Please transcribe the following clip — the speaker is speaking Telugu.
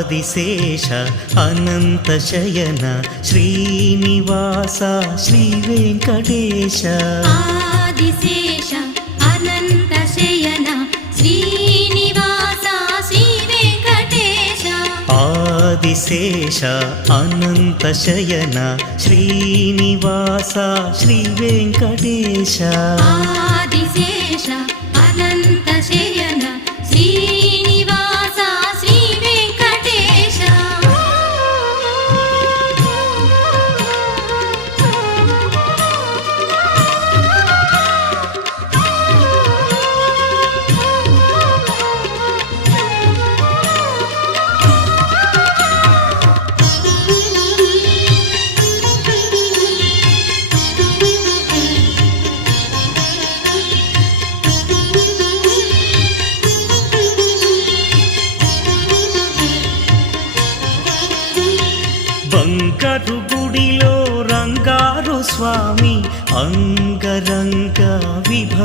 ఆదిశేష అనంత శయన శ్రీనివాస శ్రీ వెంకటేశ ఆదిశేష అనంత శయన శ్రీనివాస శ్రీ వెంకటేశ ఆదిశేష అనంత శయన శ్రీనివాస శ్రీ వెంకటేశ ఆదిశేష అనంత శయన శ్రీనివాస శ్రీ వెంకటేశ బంగారు గుడిలో రంగారు స్వామి అంగరంగ విభ